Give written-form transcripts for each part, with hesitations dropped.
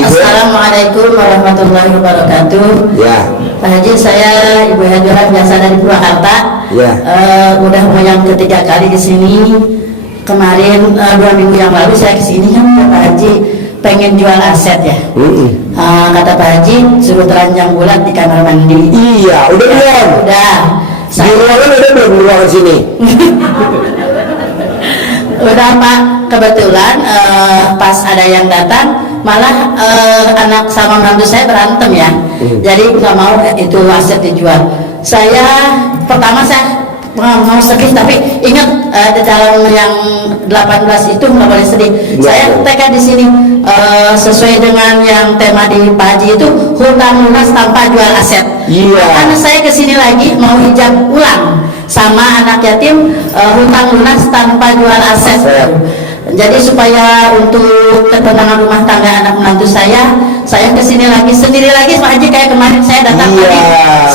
Assalamualaikum warahmatullahi wabarakatuh. Ya. Pak Haji, saya Ibu Hajurah, biasa dari Purwakarta. Ya. Udah mau yang ketiga kali di sini. Kemarin 2 minggu yang lalu saya ke sini kan Pak Haji pengen jual aset ya. Kata Pak Haji suruh telanjang bulat di kamar mandi. Iya, udah belum? Udah. Di ruangan udah belum, di ruangan sini? Udah Pak, kebetulan pas ada yang datang malah anak sama menantu saya berantem ya. Jadi nggak mau itu aset dijual. Saya pertama saya mau sedih, tapi ingat di dalam yang 18 itu nggak boleh sedih. Saya tekad di sini sesuai dengan yang tema di Pak Haji itu hutang lunas tanpa jual aset. Iya. Karena saya kesini lagi mau hijab ulang sama anak yatim, hutang lunas tanpa jual aset. Jadi supaya untuk ketenangan rumah tangga anak menantu saya kesini lagi sendiri lagi Pak Haji, kayak kemarin saya datang tadi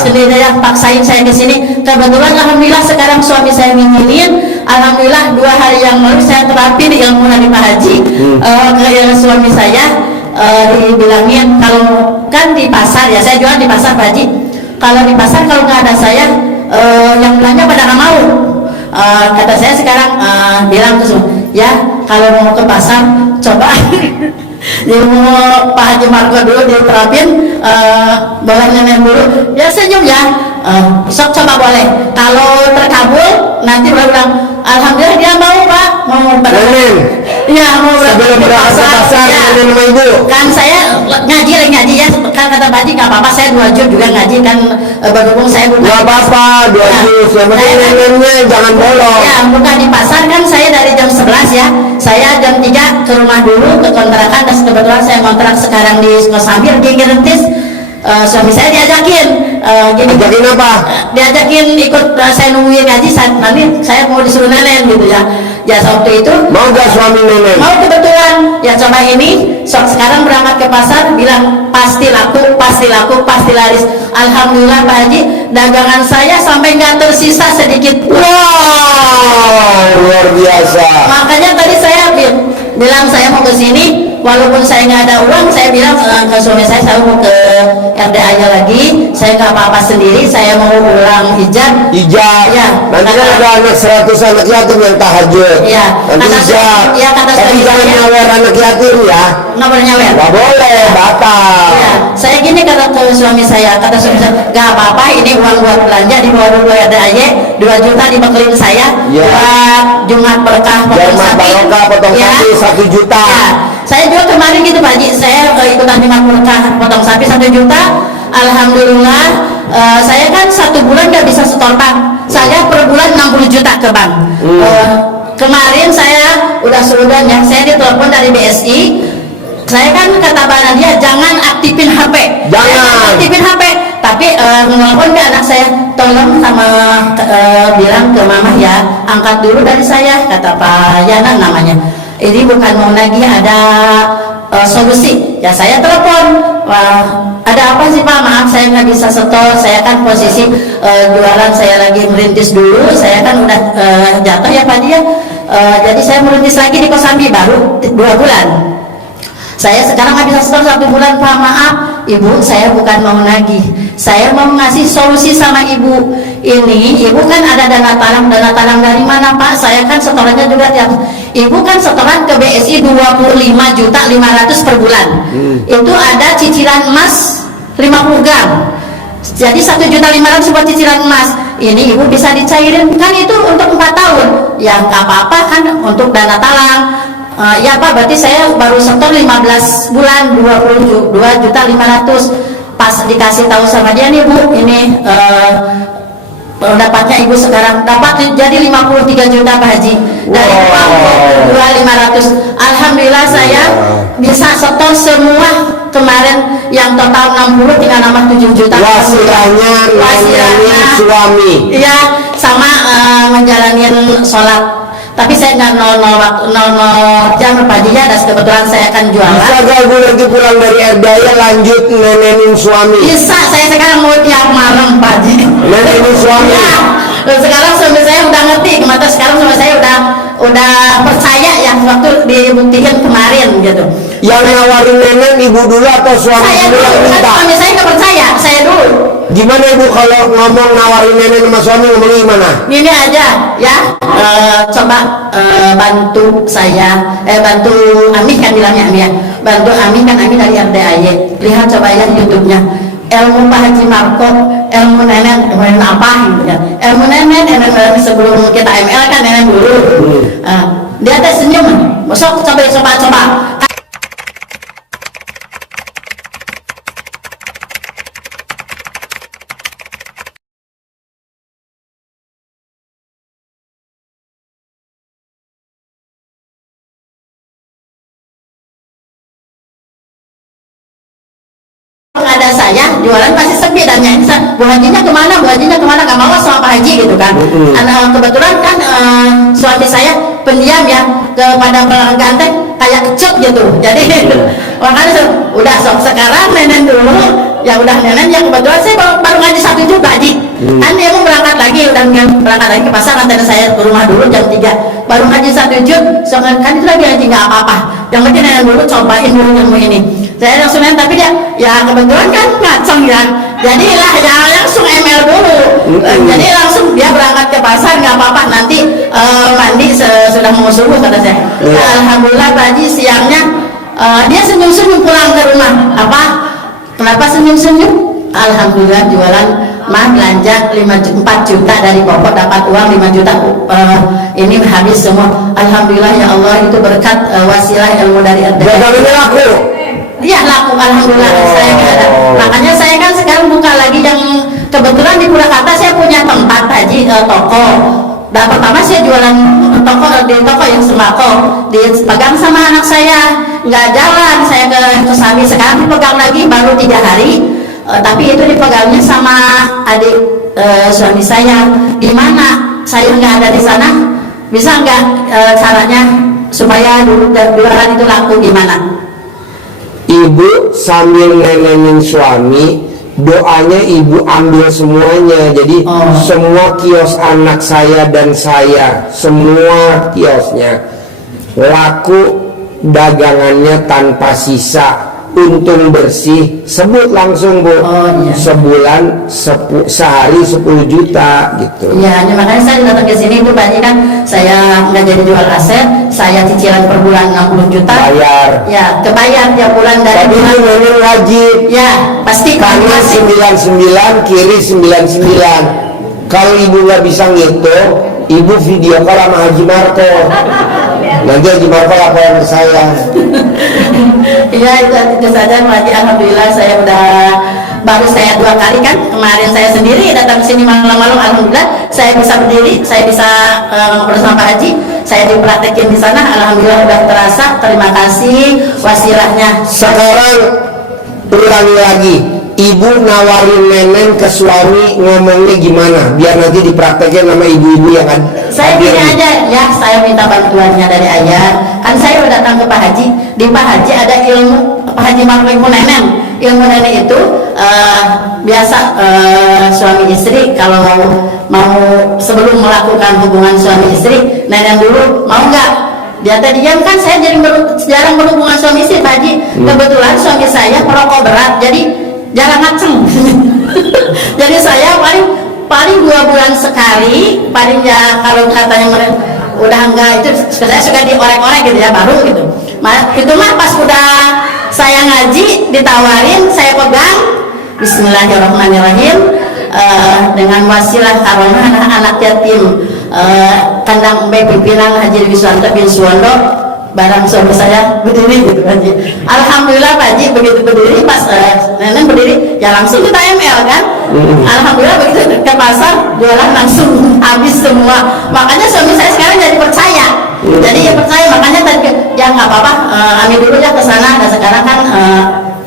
sendiri ya, paksain saya kesini. Kebetulan alhamdulillah sekarang suami saya ngizinin, alhamdulillah 2 hari yang lalu saya terapi di ilmu dari Pak Haji. Ke suami saya dibilangin kalau kan di pasar ya, saya jual di pasar Pak Haji, kalau di pasar kalau nggak ada saya yang belanja pada nggak mau. Kata saya sekarang bilang ke semua, ya kalau mau ke pasar coba dia mau Pak Haji Marco dulu diterapin boleh nenek dulu ya, senyum ya, sok coba boleh, kalau terkabul nanti baru bilang alhamdulillah dia mau Pak, mau berangkat ya, mau sebelum berangkat ke pasar ya. Sama ibu kan saya ngaji ya, kan kata Pak Haji nggak apa-apa, saya 2 juz juga ngaji kan, berhubung saya bukan nggak apa-apa 2 juz, yang penting neneknya jangan bolong ya, bukan di pasar kan. Saya dari jam 11 ya, saya jam 3 ke rumah dulu ke kontrakan, dan kebetulan saya kontrak sekarang di Kosambil di Gerentis. Suami saya diajakin gini, ajakin apa? Diajakin ikut, saya nungguin ngaji, nanti saya mau disuruh nenek gitu ya. Ya waktu itu mau gak suami nenek? Mau, kebetulan ya, coba ini sekarang berangkat ke pasar bilang pasti laku, pasti laris. Alhamdulillah Pak Haji, dagangan saya sampai nggak tersisa sedikit. Wow, luar biasa. Makanya tadi saya bilang saya mau ke sini, walaupun saya nggak ada uang, saya bilang ke suami saya mau ke RDA-nya lagi, saya nggak apa-apa sendiri, saya mau ulang hijab ya, nanti kan ada anak 100 anak yatim yang tahajud ya, nanti hijab ya, kata tapi jangan nyawer anak yatim ya, nggak boleh nyawer, nggak boleh, batal ya. Saya gini kata suami saya, nggak apa-apa, ini uang buat belanja di bawah dulu RDA 2 juta dibekelin saya buat Jumat berkah potong sapi, 1 juta ya. Saya juga kemarin gitu Pak Haji, saya ikutan Jumat berkah potong sapi 1 juta. Alhamdulillah, saya kan 1 bulan nggak bisa setor bank, saya per bulan 60 juta ke bank. Kemarin saya udah suruhan ya, saya ditelepon dari BSI. Saya kan kata Mbak Nadia jangan aktifin HP, aktifin HP, tapi menelpon ke anak saya, tolong sama bilang ke mama ya, angkat dulu dari saya, kata Pak Yana namanya. Ini bukan mau nagih, ada solusi ya. Saya telepon, ada apa sih Pak, maaf saya nggak bisa setor, saya kan posisi jualan, saya lagi merintis dulu, saya kan udah jatuh ya Pak dia, jadi saya merintis lagi di Kosambi baru 2 bulan. Saya sekarang nggak bisa setor 1 bulan Pak, maaf Ibu, saya bukan mau nagih, saya mau ngasih solusi sama Ibu. Ini Ibu kan ada dana talang dari mana Pak? Saya kan setorannya juga tiap, Ibu kan setoran ke BSI 25.500.000 per bulan. Itu ada cicilan emas 50 gram. Jadi 1.500.000 buat cicilan emas. Ini Ibu bisa dicairin, kan itu untuk 4 tahun. Ya nggak apa-apa kan, untuk dana talang. Ya Pak, berarti saya baru setor 15 bulan 22.500.000. Pas dikasih tahu sama dia nih Bu, ini pendapatnya Ibu sekarang dapat jadi 53 juta Pak Haji dari uang 2.500. Alhamdulillah saya bisa setor semua kemarin, yang total 60 tinggal nambah 7 juta. Wasiatnya suami. Iya, sama menjalanin sholat. Tapi saya nggak 00 jam Pak Haji ya, dan kebetulan saya akan jualan. Bisa gak gue nanti pulang dari Erdaya lanjut nenenin suami? Bisa, saya sekarang mau tiap malam Pak Haji nenenin suami ya. Dan sekarang suami saya udah ngerti, kemana sekarang suami saya udah percaya ya, waktu dibuktikan kemarin gitu. Yang nawarin nenek ibu dulu atau suami Saya dulu dulu, yang kan minta? suami saya nggak percaya, saya dulu. Gimana ibu kalau ngomong nawarin nenek sama suami ngomongnya gimana? Gini aja ya, coba bantu saya, bantu Ami kan bilangnya Ami ya, bantu Ami kan Ami dari RDAY, lihat coba ya YouTube-nya, ilmu Pak Haji Marco, ilmu nenek apa gitu ya, ilmu nenek sebelum kita ML kan nenek dulu, dia ada senyum, besok coba. Ada saya jualan pasti sepi dan nyanyi Bu Hajinya kemana nggak mau sama Pak Haji gitu kan. Kebetulan kan suami saya pendiam ya, kepada pelanggan teh kayak kecut gitu, jadi makanya udah sekarang nenek dulu ya, udah nenek yang kebetulan saya baru ngaji 1 juz Haji kan, dia mau berangkat lagi, udah berangkat lagi ke pasar, nanti saya ke rumah dulu jam 3 baru ngaji 1 juz, soalnya kan itu lagi ngaji nggak apa-apa, yang penting nenek dulu cobain dulu ilmu ini. Saya langsung nanya, tapi dia ya kebetulan kan ngaceng ya, jadilah ya langsung ML dulu. Jadi langsung dia berangkat ke pasar, nggak apa-apa, nanti mandi sudah mau subuh kata saya. Alhamdulillah Pak Haji siangnya dia senyum-senyum pulang ke rumah. Kenapa senyum-senyum? Alhamdulillah jualan mah belanja 4 juta dari pokok, dapat uang 5 juta, ini habis semua. Alhamdulillah ya Allah, itu berkat wasilah ilmu dari Dagangannya laku? Iya laku, alhamdulillah. Saya nggak ada. Makanya saya kan sekarang buka lagi yang kebetulan di Purwakarta saya punya tempat Haji, toko. Dan pertama saya jualan di toko yang sembako, dipegang sama anak saya, nggak jalan. Saya ke suami, sekarang dipegang lagi baru 3 hari. Tapi itu dipegangnya sama adik suami saya. Gimana? Saya nggak ada di sana. Bisa nggak caranya supaya jualan itu laku gimana? Ibu sambil nenengin suami, doanya ibu ambil semuanya. Jadi semua kios anak saya dan saya, semua kiosnya laku, dagangannya tanpa sisa, untung bersih. Sebut langsung Bu, iya. Sebulan sehari 10 juta gitu. Iya, makanya saya datang ke sini itu banyak kan, saya nggak jadi jual aset, saya cicilan per bulan 60 juta. Bayar. Ya, kebayar tiap bulan dari Tapi bulan. itu memang wajib. Ya, pasti Kanan 99, kiri 99. Kalau ibu nggak bisa ngitung, ibu video call sama Haji Marco. Nanti Haji Marco laporan ke saya. Iya, itu saja Haji. Alhamdulillah saya baru saya 2 kali kan, kemarin saya sendiri datang ke sini malam-malam, alhamdulillah saya bisa berdiri, saya bisa ngobrol sama Pak Haji, saya dipraktekin di sana, alhamdulillah udah terasa. Terima kasih wasilahnya. Sekarang ulangi lagi, ibu nawarin nenek ke suami ngomongnya gimana? Biar nanti dipraktekin sama ibu-ibu yang ada. Saya gini aja ya, saya minta bantuannya dari ayah. Kan saya udah datang ke Pak Haji, di Pak Haji ada ilmu Pak Haji Marco ilmu nenek. Ilmu nenek itu biasa suami istri kalau mau sebelum melakukan hubungan suami istri, nenek dulu mau nggak? Dia tadi diam kan, saya jarang berhubungan suami istri Pak Haji. Kebetulan suami saya perokok berat, jadi jarang ngaceng. Jadi saya paling 2 bulan sekali, paling ya kalau katanya udah enggak, itu saya suka diorek-orek gitu ya, baru gitu. Itu mah pas udah saya ngaji ditawarin, saya pegang Bismillahirrahmanirrahim, dengan wasilah karomah anak yatim kandang Mbak Pimpinan Haji Wiswanto bin Suwondo, barang suami saya berdiri gitu Haji. Alhamdulillah Pak Haji, begitu berdiri pas nenek berdiri ya langsung kita ML kan. Alhamdulillah begitu ke pasar jualan langsung habis semua. Makanya suami saya sekarang jadi percaya. Jadi ya percaya, makanya tadi ya nggak apa-apa, ambil dulu ya ke sana. Dan sekarang kan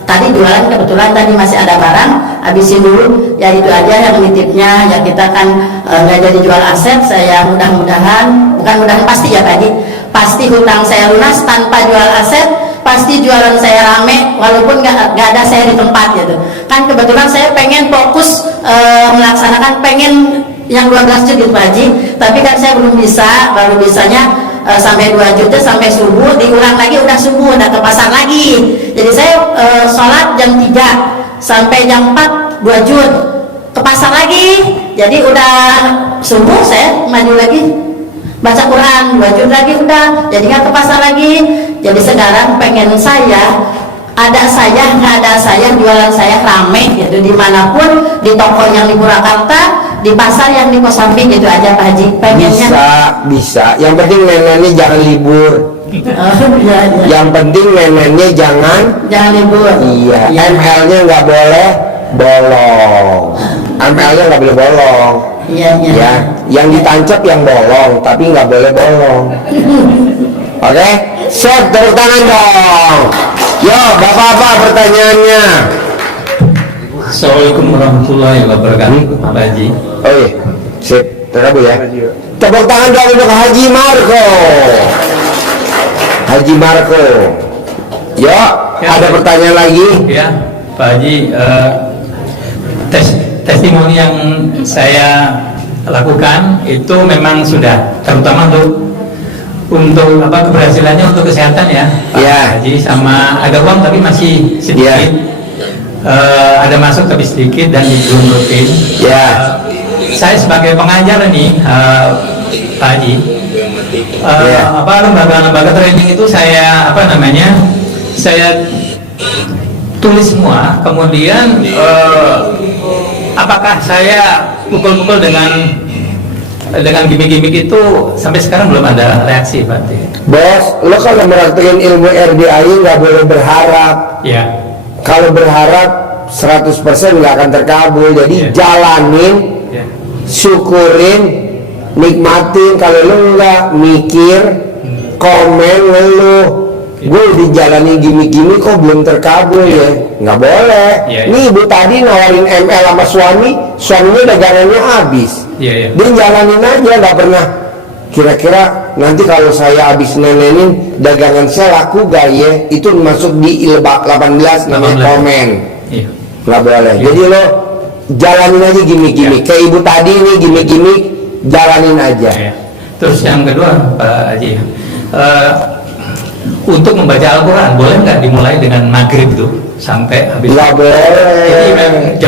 tadi jualan kebetulan tadi masih ada barang, habisin dulu ya, itu aja yang nitipnya ya. Kita kan nggak jadi jual aset. Saya mudah-mudahan, bukan mudahan, pasti ya Pak Haji, pasti hutang saya lunas tanpa jual aset, pasti jualan saya rame walaupun nggak ada saya di tempat gitu kan. Kebetulan saya pengen fokus melaksanakan, pengen yang 12 juz gitu Pak Haji, tapi kan saya belum bisa, baru bisanya sampai 2 juta sampai subuh, diulang lagi udah subuh, udah ke pasar lagi. Jadi saya sholat jam 3 sampai jam 4 2 juz, ke pasar lagi. Jadi udah subuh saya maju lagi baca Quran 2 juz lagi, udah jadi nggak ke pasar lagi. Jadi sekarang pengen saya, ada saya nggak ada saya, jualan saya rame gitu dimanapun, di toko yang di Purwakarta, di pasar yang di Kosambi, gitu aja Pak Haji pengennya. Bisa yang penting neneknya jangan libur. Iya. Yang penting neneknya jangan libur. Iya, ML-nya nggak boleh bolong. ML-nya nggak boleh bolong. Iya. Ya, yang ditancap yang bolong, tapi nggak boleh bolong. Oke, siap, tepuk tangan dong. Yo, bapak-bapak pertanyaannya. Assalamualaikum warahmatullahi wabarakatuh, Pak Haji. Oh iya, sip, terkabul ya. Tepuk tangan dong untuk Haji Marco. Haji Marco. Yo, Ya, ada pertanyaan lagi? Ya, Pak Haji, testimoni yang saya lakukan itu memang sudah, terutama untuk keberhasilannya untuk kesehatan ya, Pak Ya. Haji, sama ada uang tapi masih sedikit. Ya. Ada masuk tapi sedikit dan belum rutin. Ya. Saya sebagai pengajar nih, Pak Haji, Ya. lembaga-lembaga training itu saya saya tulis semua. Kemudian apakah saya pukul-pukul dengan gimmick-gimmick itu sampai sekarang belum ada reaksi, Pak Haji. Bos, lo kalau meraktekin ilmu RDI nggak boleh berharap. Ya. Kalau berharap 100% nggak akan terkabul. Jadi Ya. jalanin, Ya. syukurin, nikmatin. Kalau lo nggak mikir, komen ngeluh, gue dijalanin gimmick-gimmick kok belum terkabul ya, nggak boleh. Ya. Nih ibu tadi nawarin ML sama suaminya dagangannya habis. Iya. Dia jalanin aja, nggak pernah kira-kira nanti kalau saya habis nenenin dagangan saya laku gak ya, itu masuk di 18 namanya 18. komen. Iya. Nggak boleh. Jadi lo jalanin aja gimmick-gimmick. Kayak ibu tadi nih gimmick-gimmick, jalanin aja. Ya. Terus yang kedua, Pak Haji, untuk membaca Al-Quran boleh nggak dimulai dengan maghrib tuh sampai habis? Nggak boleh. Jadi jam